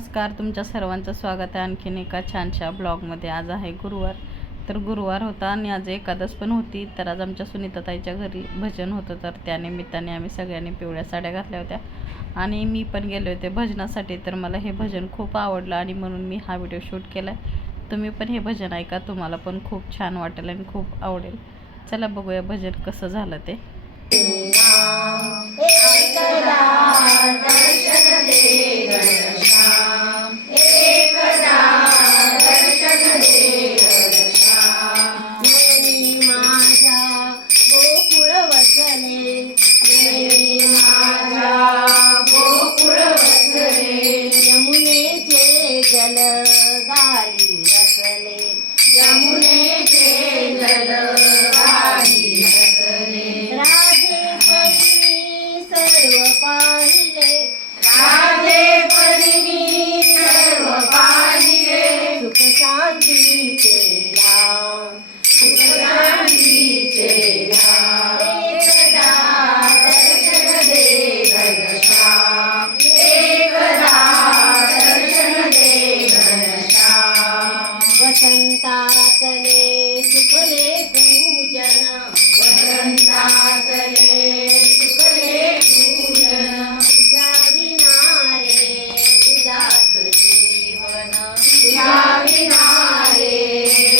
नमस्कार, तुमच्या सर्वांचं स्वागत आहे आणखीन एका छानशा ब्लॉगमध्ये। आज आहे गुरुवार, तर गुरुवार होता आणि आज एकादश पण होती। तर आज आमच्या सुनीताताईच्या घरी भजन होतं, तर त्यानिमित्ताने आम्ही सगळ्यांनी पिवळ्या साड्या घातल्या होत्या आणि मी पण गेले होते भजनासाठी। तर मला हे भजन खूप आवडलं आणि म्हणून मी हा व्हिडिओ शूट केला। तुम्ही पण हे भजन ऐका, तुम्हाला पण खूप छान वाटेल आणि खूप आवडेल। चला बघूया भजन कसं झालं ते। जल गाली असले यमुनेचे जल गाली असले राधे परी सर्व पाहिले राधे परी सर्व पाहिले सुख शांतीचे धाम सुख शांतीचे धाम एकदा दर्शन दे घनश्याम एकदा वसंतातले सुखले पूजन वसंतातले सुखले पूजन तुझ्या विनारे उदास जीवन तुझ्या विनारे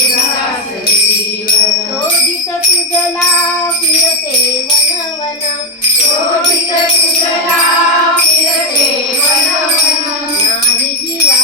उदास जीवन शोधित तुझला फिरते वन वन शोधित तुझला फिरते वन वन नाही जीवा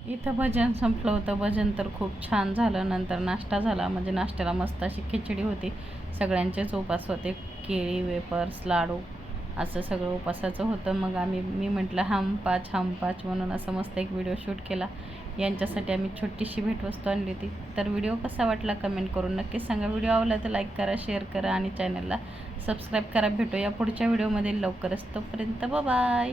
इथं भजन संपलं होतं। भजन तर खूप छान झालं। नंतर नाश्ता झाला, म्हणजे नाश्त्याला मस्त अशी खिचडी होती। सगळ्यांचेच उपास होते, केळी वेपर्स लाडू असं सगळं उपासाचं होतं। मग मी म्हटलं हम पाच म्हणून असं मस्त एक व्हिडिओ शूट केला। यांच्यासाठी आम्ही छोटीशी भेटवस्तू आणली होती। तर व्हिडिओ कसा वाटला कमेंट करून नक्की सांगा। व्हिडिओ आवडला तर लाईक करा, शेअर करा आणि चॅनलला सबस्क्राईब करा। भेटूया पुढच्या व्हिडिओमध्ये लवकरच, तोपर्यंत बाय बाय।